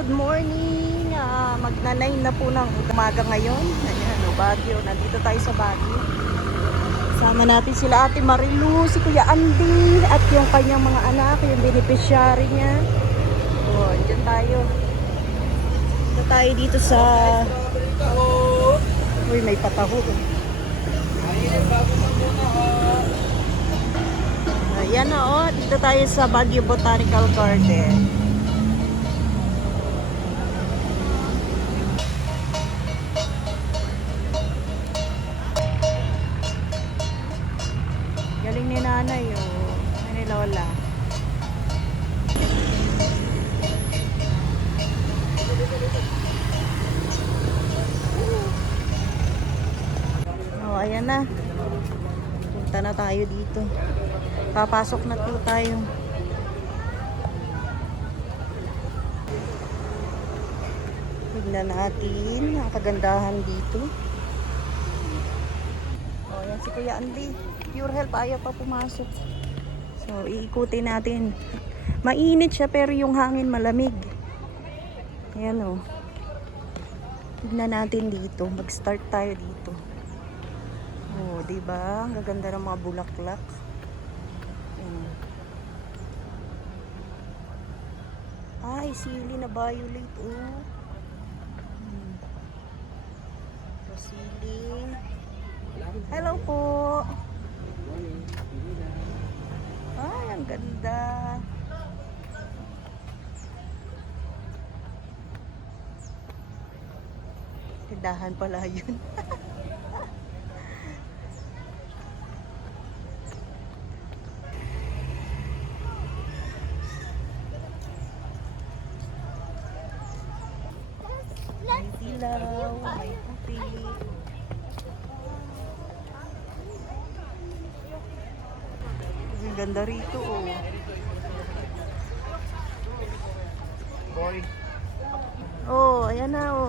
good morning. Magna-9 na po ng umaga ngayon. Ayan, Baguio. Nandito tayo sa Baguio. Sama natin sila Ate Marilu, si Kuya Andy, at yung kanyang mga anak, yung beneficiary niya. So, dyan tayo. Dito tayo dito sa... Uy, may pataho. Ayan na dito tayo sa Baguio Botanical Garden. Galing ni nanay ni Lola. Ayan na. Punta na tayo dito. Papasok na po tayo. Tignan natin ang kagandahan dito. Ayan si Kuya Andy. Pure Health, ayaw pa pumasok. So, iikutin natin. Mainit siya pero yung hangin malamig. Ayan Tignan natin dito. Mag-start tayo dito. Diba? Ang gaganda ng mga bulaklak. Ay, sili na violet. Sili. Hello po. Ay, ang ganda. Tindahan pala yun. May dilaw, may puti. Ang ganda rito Boy. Ayan na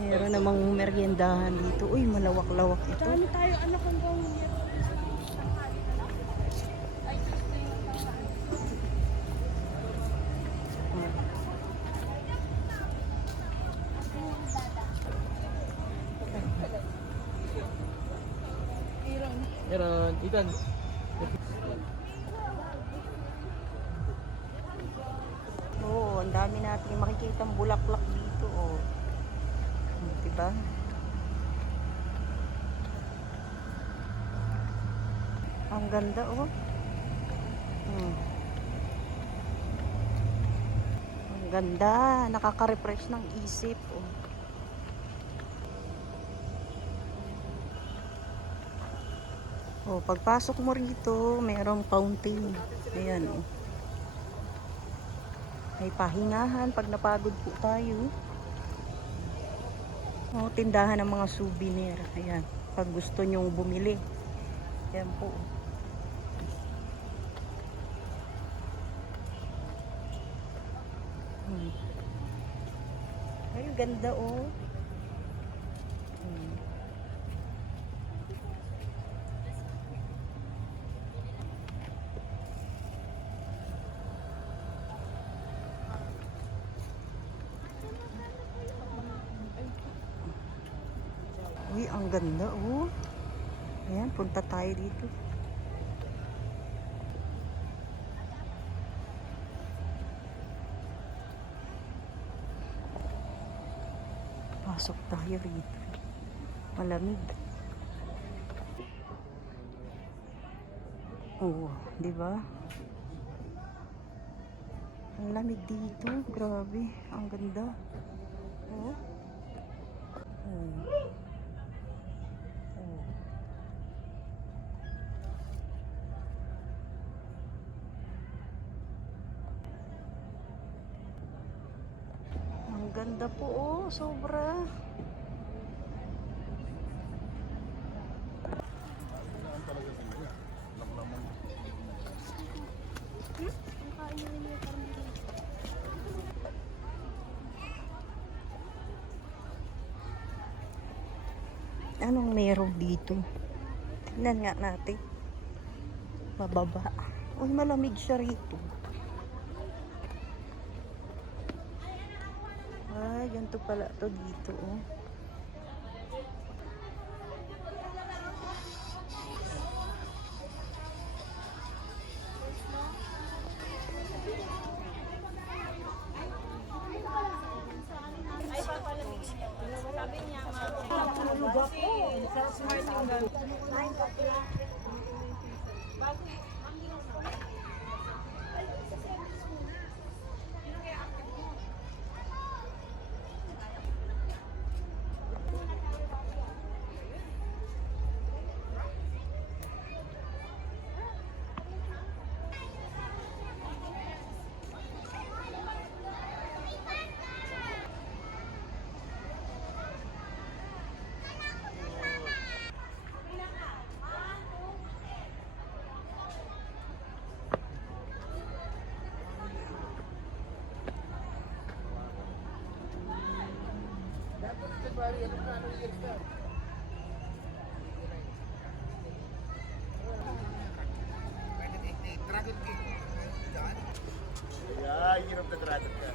Meron namang meriendahan dito. Uy, malawak-lawak ito. Dami tayo anak hanggang Meron, Ethan. Ang dami natin makikitang bulaklak dito diba? Ang ganda Ang ganda, nakaka-refresh ng isip pagpasok mo rito, mayroong fountain. Ayan May pahingahan pag napagod po tayo. Tindahan ng mga souvenir. Ayan, pag gusto nyong bumili. Ayan po. Ay, ganda Uy, ang ganda Ayan, punta tayo dito. Pasok tayo rito. Malamig. Di ba? Ang lamig dito. Grabe, ang ganda. Ang ganda po sobra. Anong meron dito? Tingnan nga natin. Mababa. Uy, malamig siya rito. Ay, ganito pala to dito, oh. Dragon King. Yeah, hirap na dragon ka.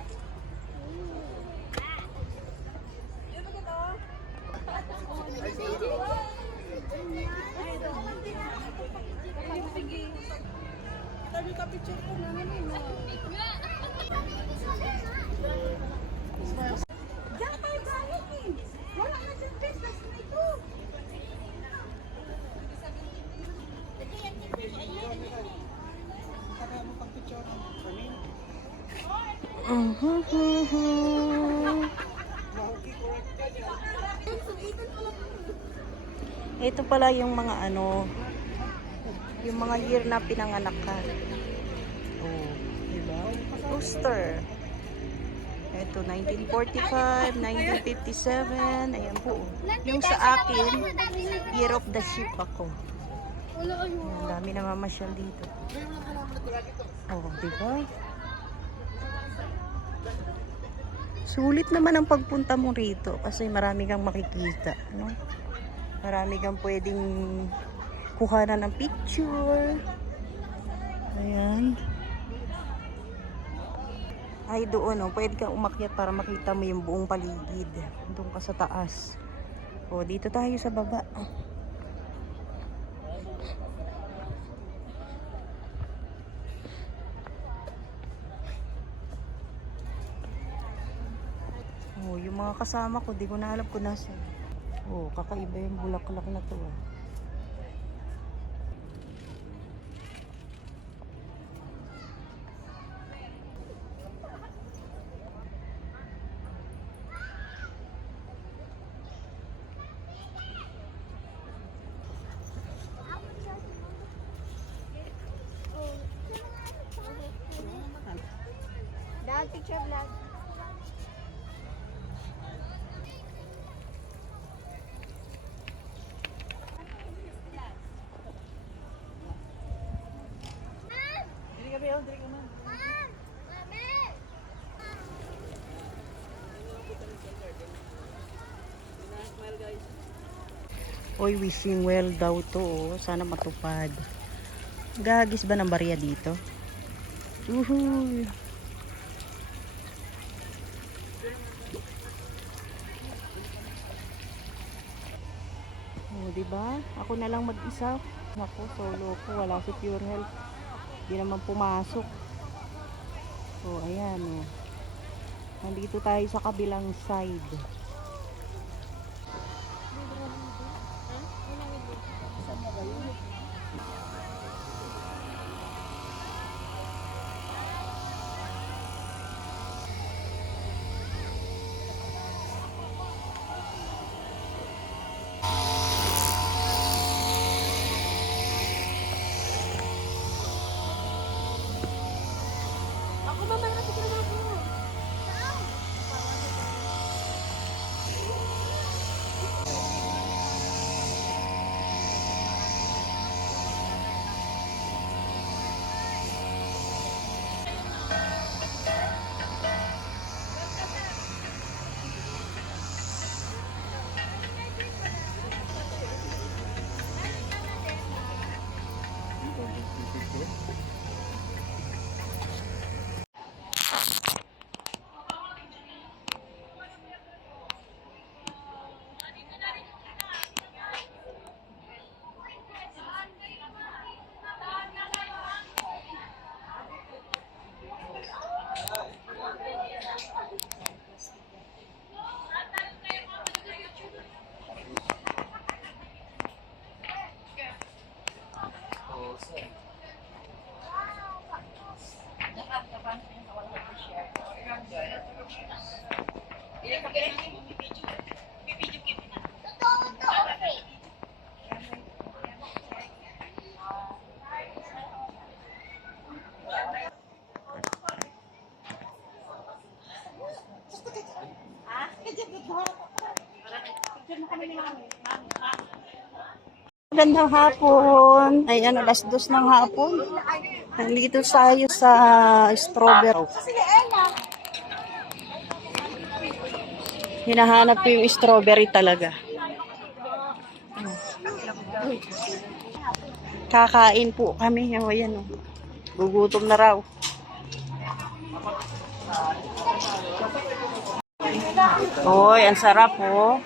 Ito pala yung mga ano, yung mga year na pinanganak ka. Oh, diba? Rooster. Ito, 1945, 1957, ayan po. Yung sa akin, year of the sheep ako. Ang dami na mamasyal dito. Oh, diba? Sulit naman ang pagpunta mo rito kasi marami kang makikita, no? Marami kang pwedeng kuhanan ng picture. Ayan. Ay, doon, oh, pwede kang umakyat para makita mo yung buong paligid. Doon ka sa taas. O, dito tayo sa baba. Oh, yung mga kasama ko, di ko na alam kung nasa. Oh, kakaiba yung bulaklak na to. Ah. Dad, picture vlog. Oy, wishing well daw to. Oh. Sana matupad. Gagis ba ng barya dito? Uhuy. Oh, diba? Ako na lang mag-isa. Naku, solo ko. Wala si Pure Health. Di naman pumasok. Oh, ayan. Oh. Nandito tayo sa kabilang side. Magandang hapon. Ayan, alas 2 ng hapon. Nandito tayo sa strawberry. Hinahanap ko yung strawberry talaga. Kakain po kami. O, ayan, oh. Gugutom na raw. Oy, ang sarap, oh.